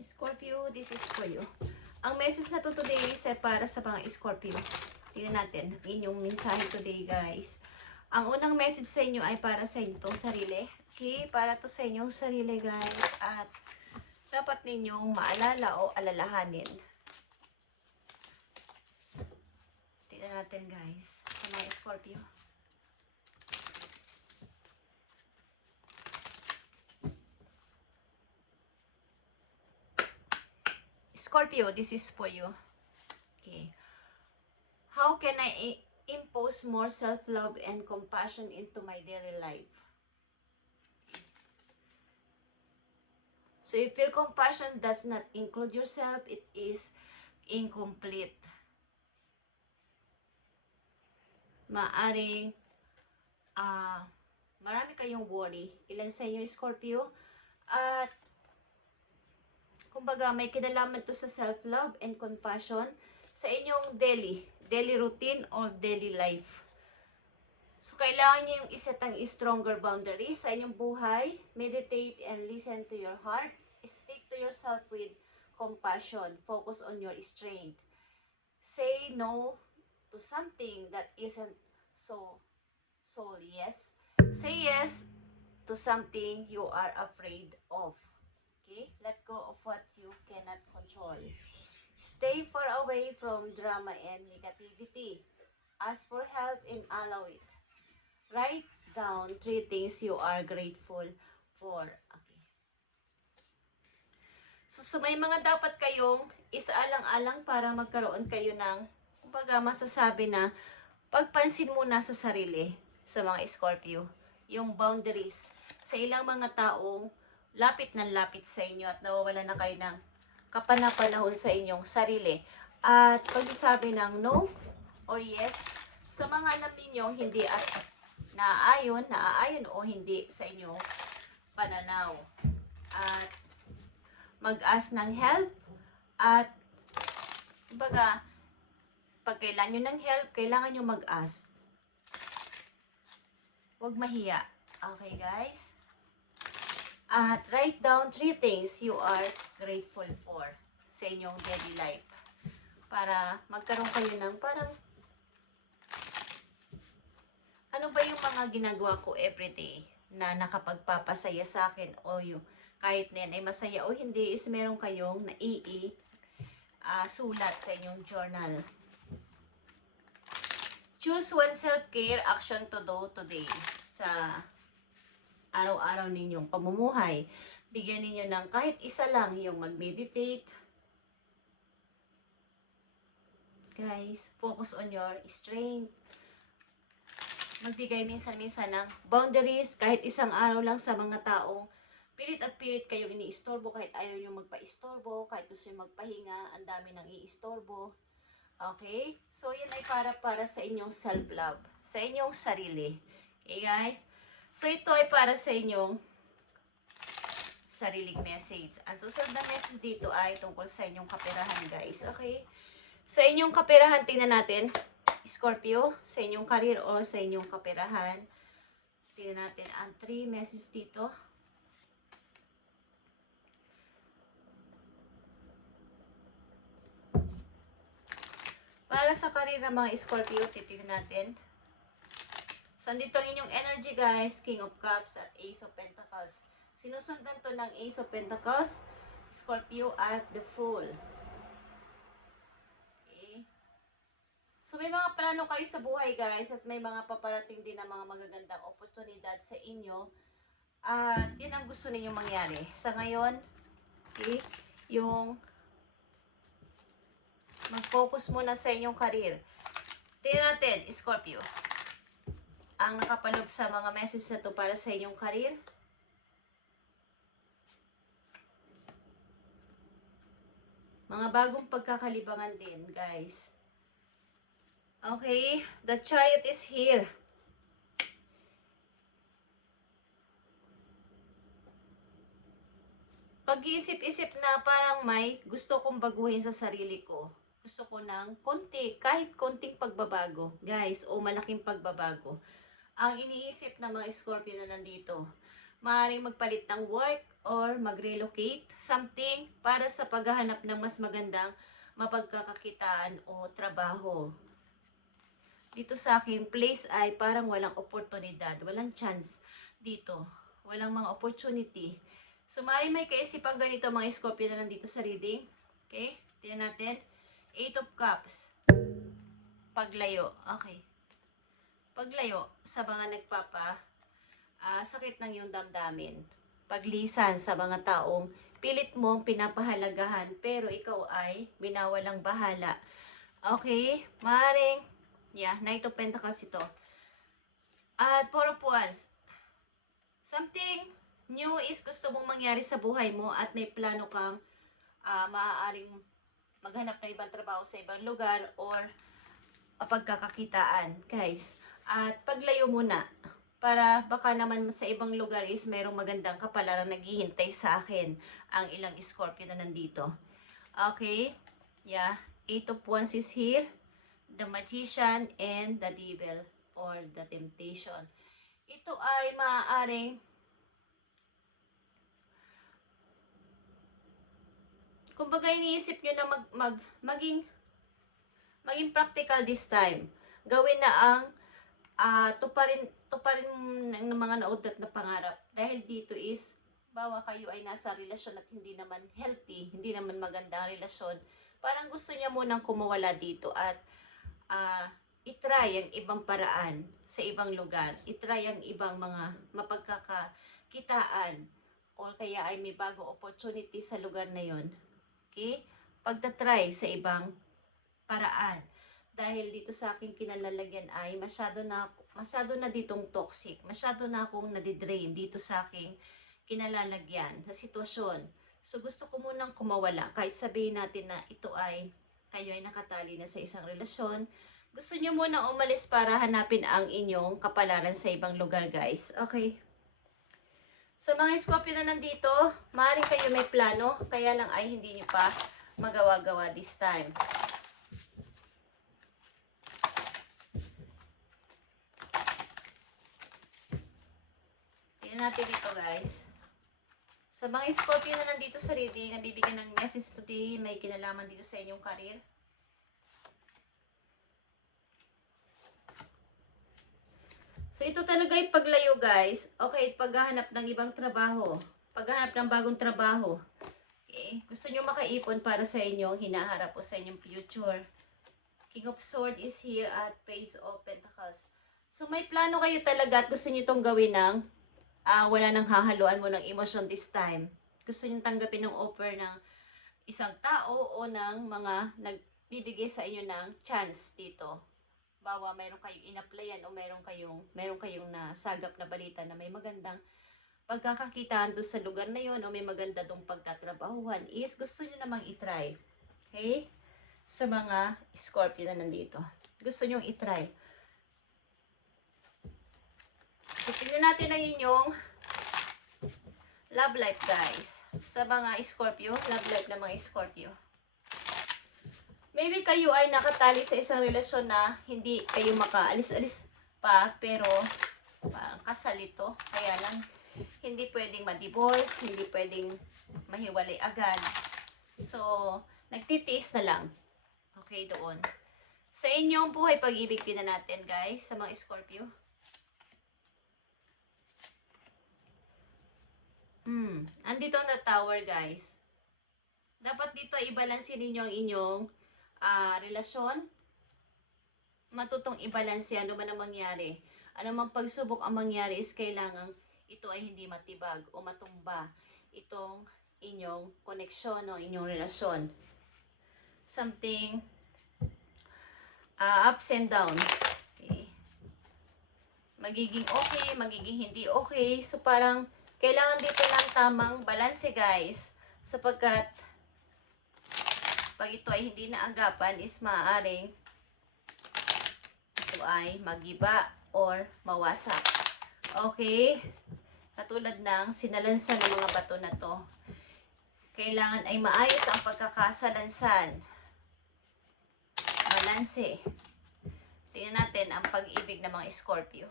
Scorpio, this is for you. Ang message na to today is para sa mga Scorpio. Tingnan natin ang inyong mensahe today, guys. Ang unang message sa inyo ay para sa inyong sarili. Okay? Para to sa inyong sarili, guys. At dapat ninyong maalala o alalahanin. Tingnan natin, guys. Sa mga Scorpio. Scorpio, this is for you. Okay. How can I impose more self-love and compassion into my daily life? So if your compassion does not include yourself, it is incomplete. Maaring marami kayong worry. Ilan sa inyo, Scorpio? At kumbaga, may kinalaman to sa self-love and compassion sa inyong daily routine or daily life. So, kailangan nyo yung iset ang stronger boundaries sa inyong buhay. Meditate and listen to your heart. Speak to yourself with compassion. Focus on your strength. Say no to something that isn't so yes. Say yes to something you are afraid of. Okay? Let go of what you cannot control. Stay far away from drama and negativity. Ask for help and allow it. Write down 3 things you are grateful for. Okay. So may mga dapat kayong isaalang-alang para magkaroon kayo ng, kumbaga masasabi na, pagpansin muna sa sarili sa mga Scorpio. Yung boundaries sa ilang mga taong lapit na lapit sa inyo at nawawala na kayo ng kapanapanahon sa inyong sarili. At pagsasabi ng no or yes sa mga alam ninyong hindi at naaayon o hindi sa inyong pananaw. At mag-ask ng help at kumbaga pag kailangan nyo ng help, kailangan nyo mag-ask. Huwag mahiya. Okay, guys? At write down 3 things you are grateful for sa inyong daily life. Para magkaroon kayo ng parang, ano ba yung mga ginagawa ko everyday na nakapagpapasaya sa akin o yung kahit na yan ay masaya o hindi is meron kayong sulat sa inyong journal. Choose one self-care action to do today sa araw-araw ninyong pamumuhay. Bigyan ninyo ng kahit isa lang yung mag-meditate. Guys, focus on your strength. Magbigay minsan-minsan ng boundaries kahit isang araw lang sa mga taong pilit at pilit kayong iniistorbo kahit ayaw nyo magpa-istorbo, kahit gusto nyo magpahinga, ang dami nang iistorbo. Okay? So, yan ay para sa inyong self-love, sa inyong sarili. Okay, guys? So, ito ay para sa inyong sariling message. Ang susunod na message dito ay tungkol sa inyong kaperahan, guys. Okay? Sa inyong kaperahan, tingnan natin, Scorpio, sa inyong career o sa inyong kaperahan. Tingnan natin ang 3 messages dito. Para sa career ng mga Scorpio, titignan natin. So, andito ang inyong energy, guys. King of Cups at Ace of Pentacles. Sinusundan to ng Ace of Pentacles, Scorpio at the Fool. Okay. So, may mga plano kayo sa buhay, guys. At may mga paparating din na mga magagandang oportunidad sa inyo. At yun ang gusto ninyong mangyari. Sa ngayon, okay, yung mag-focus muna sa inyong career. Tingnan natin, Scorpio. Ang nakapanood sa mga message na to para sa inyong career. Mga bagong pagkakalibangan din, guys. Okay, the Chariot is here. Pag-iisip-isip na parang may gusto kong baguhin sa sarili ko. Gusto ko ng kahit konting pagbabago, guys, o malaking pagbabago. Ang iniisip ng mga Scorpio na nandito, Maaaring magpalit ng work or mag-relocate, something para sa paghahanap ng mas magandang mapagkakakitaan o trabaho. Dito sa aking place ay parang walang oportunidad, walang chance dito. Walang mga opportunity. So, maaaring may kaisipang ganito mga Scorpio na nandito sa reading. Okay? Tingnan natin. 8 of Cups. Paglayo. Okay. Paglayo sa mga sakit ng iyong damdamin. Paglisan sa mga taong pilit mong pinapahalagahan pero ikaw ay binawalang bahala. Okay? Maaaring, Knight of Pentacles ito. At Four of Wands. Something new is gusto mong mangyari sa buhay mo at may plano kang maaaring maghanap ng ibang trabaho sa ibang lugar or pagkakakitaan, guys. At paglayo muna para baka naman sa ibang lugar is mayroong magandang kapalaran naghihintay sa akin ang ilang Scorpio na nandito. Okay? Eight of Wands is here. The Magician and the Devil or the Temptation. Ito ay maaaring kumbaga iniisip nyo na maging practical this time. Gawin na ang tuparin ng mga naudlat na pangarap. Dahil dito is, bawa kayo ay nasa relasyon at hindi naman healthy, hindi naman maganda ang relasyon, parang gusto niya munang kumawala dito at itry ang ibang paraan sa ibang lugar. Itry ang ibang mga mapagkakakitaan or kaya ay may bagong opportunity sa lugar na yon. Okay? Pagtatry sa ibang paraan. Dahil dito sa aking kinalalagyan ay masyado na ditong toxic. Masyado na akong nadidrain dito sa aking kinalalagyan, sa sitwasyon. So gusto ko munang kumawala. Kahit sabihin natin na kayo ay nakatali na sa isang relasyon. Gusto nyo muna umalis para hanapin ang inyong kapalaran sa ibang lugar, guys. Okay? Sa mga Scorpio na nandito, maaaring kayo may plano, kaya lang ay hindi nyo pa magawa-gawa this time. Tingnan natin dito, guys. Sa mga Scorpio na nandito sa reading, nabibigyan ng message today, may kinalaman dito sa inyong career. So, ito talaga ay paglayo, guys. Okay, paghahanap ng ibang trabaho. Paghahanap ng bagong trabaho. Okay? Gusto nyo makaipon para sa inyong hinaharap o sa inyong future. King of Swords is here at Page of Pentacles. So, may plano kayo talaga at gusto nyo itong gawin ng wala nang hahaluan mo ng emosyon this time. Gusto nyo tanggapin ng offer ng isang tao o ng mga nagbibigay sa inyo ng chance dito. Bawa mayroon kayong in-applyan o mayroon kayong nasagap na balita na may magandang pagkakakitaan doon sa lugar na yon o may maganda doong pagtatrabahuhan is gusto nyo namang itry. Okay? Sa mga Scorpio na nandito. Gusto nyo itry. So, tingnan natin ang inyong love life, guys. Sa mga Scorpio, love life ng mga Scorpio. Maybe kayo ay nakatali sa isang relasyon na hindi kayo makaalis-alis pa, pero parang kasal ito. Kaya lang, hindi pwedeng ma-divorce, hindi pwedeng mahiwalay agad. So, nagtitiis na lang. Okay, doon. Sa inyong buhay pag-ibig, tingnan natin, guys, sa mga Scorpio. Andito ang the Tower, guys. Dapat dito i-balance ninyo ang inyong relasyon. Matutong i-balance yan, ano man ang mangyari. Ano mang pagsubok ang mangyari is kailangan ito ay hindi matibag o matumba itong inyong koneksyon o inyong relasyon. Something ups and down. Okay. Magiging okay, magiging hindi okay. So parang kailangan dito ng tamang balanse, guys. Sapagkat pag ito ay hindi naagapan is maaaring ito ay magiba or mawasak. Okay? Katulad ng sinalansan ng mga bato na to. Kailangan ay maayos ang pagkakasalansan. Balanse. Tingnan natin ang pag-ibig ng mga Scorpio.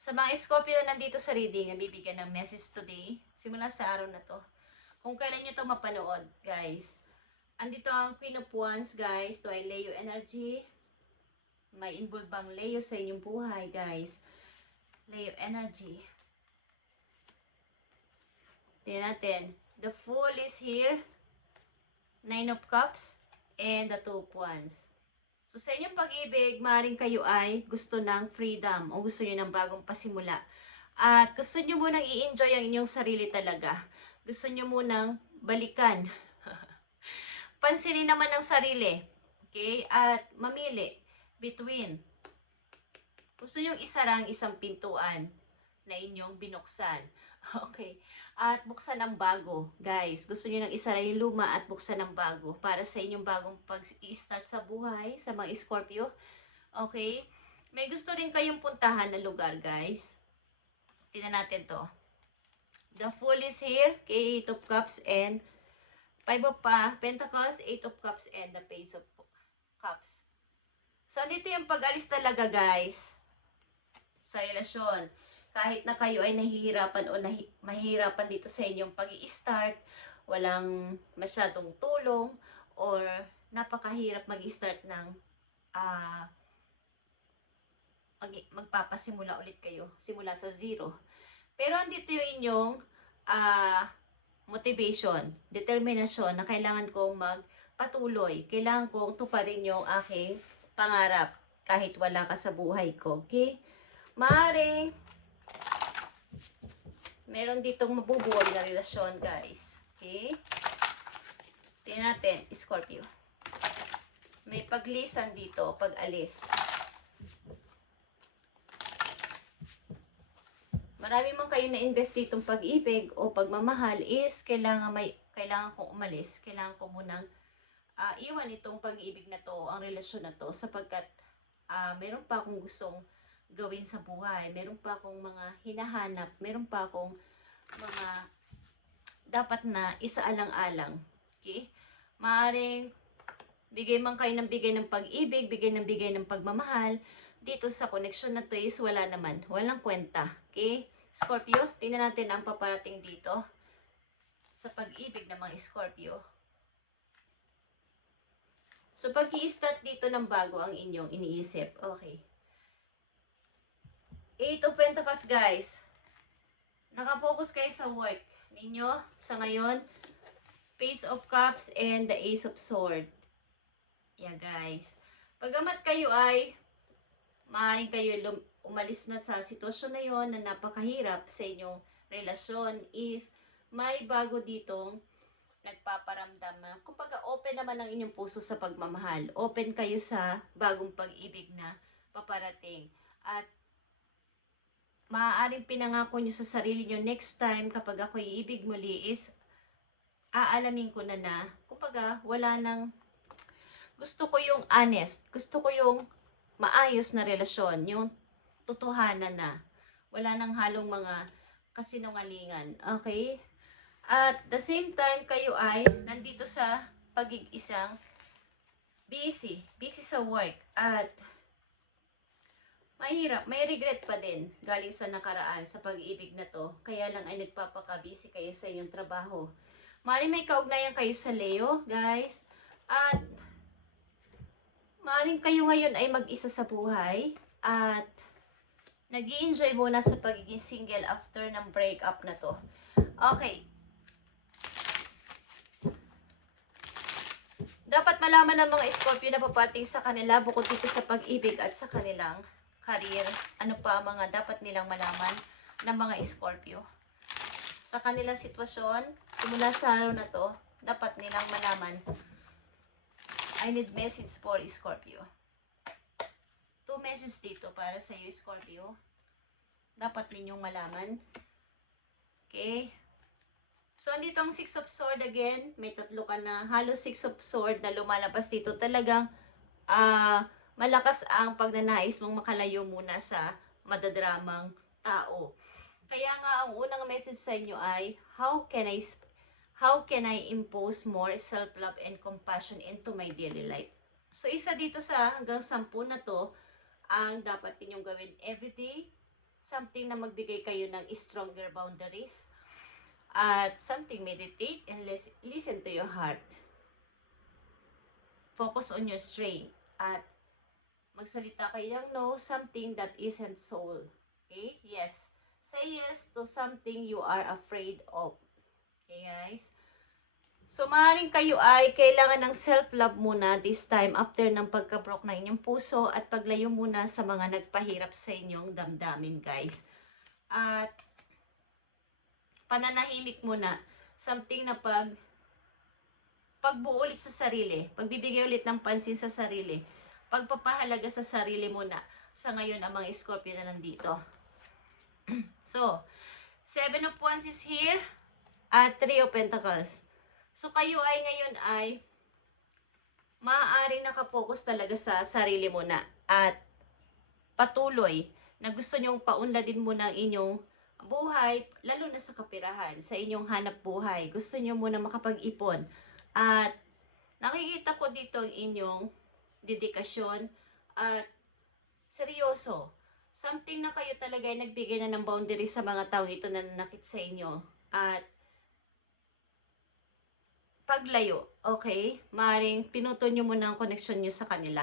Sa mga Scorpio na nandito sa reading, nabibigyan ng message today, simula sa araw na to. Kung kailan nyo to mapanood, guys. Andito ang Queen of Wands, guys. To ay Leo energy. May involved bang Leo sa inyong buhay, guys? Leo energy. Tingnan natin. The Fool is here. Nine of Cups. And the Two of Wands. So sa inyong pag-ibig, maaaring kayo ay gusto ng freedom o gusto nyo ng bagong pasimula. At gusto nyo munang i-enjoy ang inyong sarili talaga. Gusto nyo munang balikan. Pansinin naman ang sarili. Okay? At mamili between. Gusto nyo isara ang isang pintuan na inyong binuksan. Okay. At buksan ang bago. Guys, gusto niyo nang isara yung luma at buksan ang bago para sa inyong bagong pag-i-start sa buhay, sa mga Scorpio. Okay. May gusto rin kayong puntahan na lugar, guys. Tingnan natin to. The Fool is here. Okay, 8 of Cups and 5 of Pentacles, 8 of Cups and the Page of Cups. So, dito yung pag-alis talaga, guys, sa relasyon. Kahit na kayo ay nahihirapan o mahihirapan dito sa inyong pag-i-start, walang masyadong tulong, or napakahirap mag-i-start ng magpapasimula ulit kayo, simula sa zero. Pero andito yung inyong motivation, determinasyon na kailangan kong magpatuloy, kailangan kong tuparin yung aking pangarap kahit wala ka sa buhay ko. Okay? Maaring meron ditong mabubuwag na relasyon, guys. Okay? Tingnan natin, Scorpio. May paglisan dito, pag-alis. Marami man kayo na-invest ditong pag-ibig o pagmamahal is kailangan kong umalis. Kailangan ko munang iwan itong pag-ibig na to, ang relasyon na to, sapagkat meron pa akong gustong gawin sa buhay. Meron pa akong mga hinahanap. Meron pa akong mga dapat na isaalang-alang. Okay? Maaring bigay man kayo ng bigay ng pag-ibig, bigay ng pagmamahal. Dito sa connection na to is wala naman. Walang kwenta. Okay? Scorpio, tingnan natin ang paparating dito sa pag-ibig ng mga Scorpio. So, pag i-start dito ng bago ang inyong iniisip. Okay. 8 of Pentacles, guys. Nakapokus kayo sa work ninyo sa ngayon. Page of Cups and the Ace of Swords. Yeah, guys. Pagamat kayo ay maaaring kayo umalis na sa sitwasyon na yon na napakahirap sa inyong relasyon, is may bago ditong nagpaparamdam na kumbaga open naman ang inyong puso sa pagmamahal. Open kayo sa bagong pag-ibig na paparating. At maaaring pinangako nyo sa sarili nyo, next time kapag ako iibig muli is aalamin ko na kumbaga wala nang, gusto ko yung honest, gusto ko yung maayos na relasyon, yung totohanan na, wala nang halong mga kasinungalingan. Okay? At the same time, kayo ay nandito sa pag-isang busy sa work, at mahirap, may regret pa din galing sa nakaraan sa pag-ibig na to. Kaya lang ay nagpapaka-busy kayo sa inyong trabaho. Maaaring may kaugnayan kayo sa Leo, guys. At maaaring kayo ngayon ay mag-isa sa buhay. At nag-i-enjoy muna sa pagiging single after ng breakup na to. Okay. Dapat malaman ng mga Scorpio na papating sa kanila bukod dito sa pag-ibig at sa kanilang career. Ano pa mga dapat nilang malaman ng mga Scorpio sa kanilang sitwasyon simula sa araw na to, dapat nilang malaman. I need message for Scorpio. 2 messages dito para sa iyo, Scorpio. Dapat ninyong malaman. Okay? So, andito ang 6 of Swords again. May tatlo ka na. Halos 6 of Swords na lumalabas dito. Talagang malakas ang pagnanais mong makalayo muna sa madadramang tao. Kaya nga, ang unang message sa inyo ay, how can I impose more self-love and compassion into my daily life? So, isa dito sa hanggang 10 na to, ang dapat ninyong gawin everyday something na magbigay kayo ng stronger boundaries, at something meditate and listen to your heart. Focus on your strength at magsalita kayo ng no, something that isn't soul. Okay? Yes. Say yes to something you are afraid of. Okay, guys? So, maaaring kayo ay kailangan ng self-love muna this time after ng pagka-broke ng inyong puso at paglayo muna sa mga nagpahirap sa inyong damdamin, guys. At pananahimik muna. Something na pagbuo ulit sa sarili. Pagbibigay ulit ng pansin sa sarili. Pagpapahalaga sa sarili muna. Sa ngayon, ang mga Scorpio na nandito. So, 7 of Wands is here at 3 of Pentacles. So, kayo ay ngayon ay maaaring nakapokus talaga sa sarili mo na at patuloy na gusto nyong paunladin mo ng inyong buhay, lalo na sa kapirahan, sa inyong hanap buhay. Gusto nyo muna makapag-ipon. At nakikita ko dito ang inyong dedikasyon at seryoso. Something na kayo talaga ay nagbigay na ng boundaries sa mga taong ito na nanakit sa inyo. At paglayo, okay? Maring pinuto nyo muna ang connection nyo sa kanila.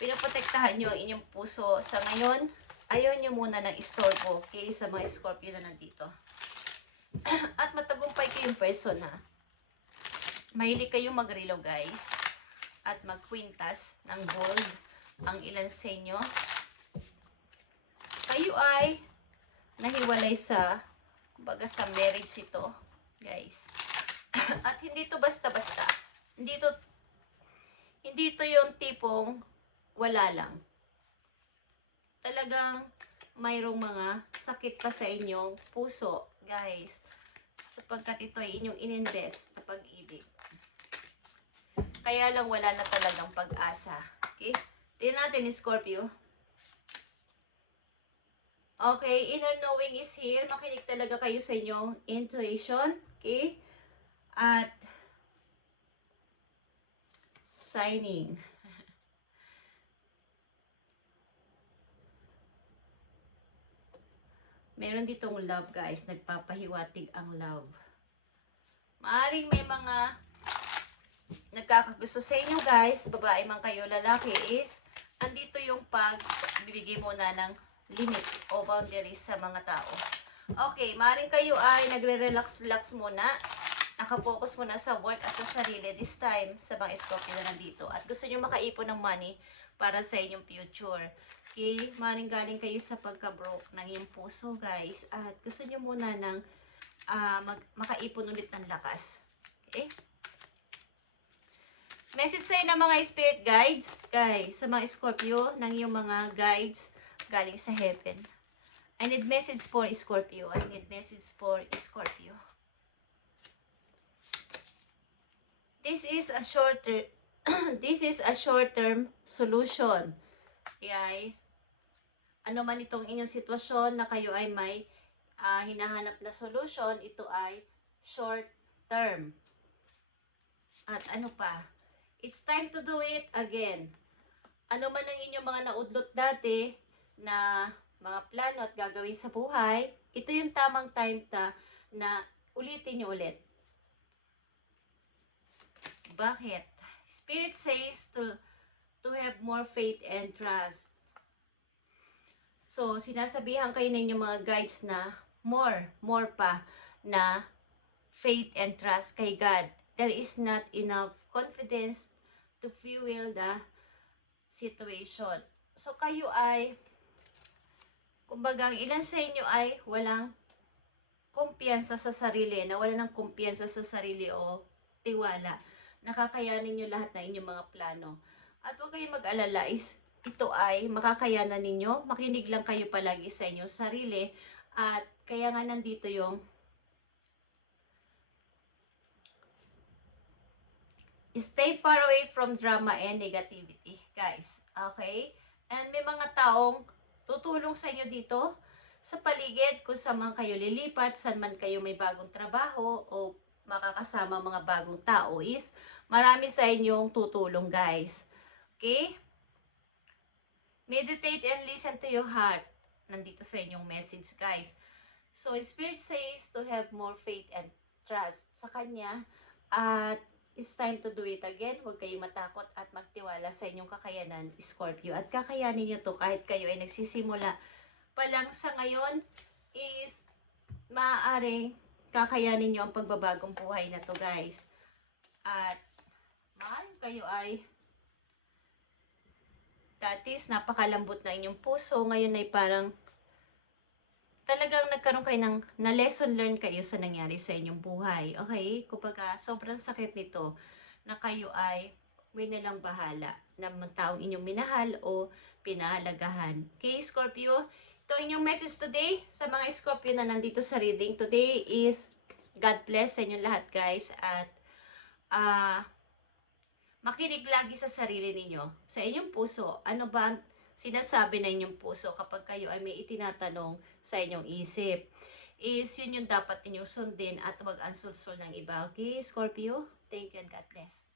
Pinoprotektahan nyo ang inyong puso sa ngayon. Ayaw nyo muna ng istorbo, okay? Sa mga Scorpio na nandito. At matagumpay kayong person, ha? Mahilig kayong magrelo, guys. At magkwintas ng gold ang ilan sa inyo. Kayo ay nahiwalay sa, kumbaga sa marriage ito, guys. At hindi to basta-basta. Hindi to yung tipong wala lang. Talagang mayroong mga sakit pa sa inyong puso, guys. Sapagkat ito ay inyong ininvest na pag-ibig. Kaya lang wala na talagang pag-asa. Okay? Tingnan natin ni Scorpio. Okay, inner knowing is here. Makinig talaga kayo sa inyong intuition. Okay? At signing. Meron ditong love, guys. Nagpapahiwatig ang love. Maaring may mga nagkakagusto sa inyo, guys. Babae man kayo, lalaki is andito yung pagbibigay muna ng limit o boundaries sa mga tao. Okay, maaring kayo ay nagre-relax-relax muna. Nakapokus muna sa work at sa sarili this time sa mga Scorpio na nandito. At gusto nyo makaipon ng money para sa inyong future. Okay? Maring galing kayo sa pagka-broke ng iyong puso, guys. At gusto nyo muna ng makaipon ulit ng lakas. Okay? Message sa'yo ng mga spirit guides, guys, sa mga Scorpio, ng iyong mga guides galing sa heaven. I need message for Scorpio. I need message for Scorpio. This is a short-term solution. Guys, ano man itong inyong sitwasyon na kayo ay may hinahanap na solution, ito ay short term. At ano pa? It's time to do it again. Ano man ang inyong mga naudlot dati na mga plano at gagawin sa buhay, ito yung tamang time na ulitin nyo ulit. Bakit? Spirit says to have more faith and trust. So, sinasabihan kayo ng inyong mga guides na more pa na faith and trust kay God. There is not enough confidence to fuel the situation. So, kayo ay, kumbaga, ilan sa inyo ay walang kumpiyansa sa sarili, na wala ng kumpiyansa sa sarili o tiwala. Nakakayanin nyo lahat na inyong mga plano. At huwag kayong mag-alala, ito ay makakayanan ninyo. Makinig lang kayo palagi sa inyong sarili. At kaya nga nandito yung stay far away from drama and negativity, guys. Okay? And may mga taong tutulong sa inyo dito sa paligid kung saan man kayo lilipat, saan man kayo may bagong trabaho o makakasama mga bagong tao is marami sa inyong tutulong, guys. Okay? Meditate and listen to your heart. nandito sa inyong message, guys. So, Spirit says to have more faith and trust sa Kanya at it's time to do it again. Huwag kayong matakot at magtiwala sa inyong kakayanan, Scorpio. At kakayanin nyo to kahit kayo ay nagsisimula pa lang sa ngayon is maaaring kakayanin nyo ang pagbabagong buhay na to, guys. At maaaring kayo ay datis napakalambot na inyong puso. Ngayon ay parang talagang nagkaroon kayo ng na-lesson learn kayo sa nangyari sa inyong buhay. Okay? Kumbaga, sobrang sakit nito na kayo ay may nalang bahala ng mga taong inyong minahal o pinahalagahan. Okay, Scorpio? Ito inyong message today sa mga Scorpio na nandito sa reading. Today is God bless sa inyong lahat, guys. At makinig lagi sa sarili ninyo, sa inyong puso. Ano ba ang sinasabi na inyong puso kapag kayo ay may itinatanong sa inyong isip? Is yun yung dapat inyong sundin at wag ansulsul ng iba. Okay, Scorpio? Thank you and God bless.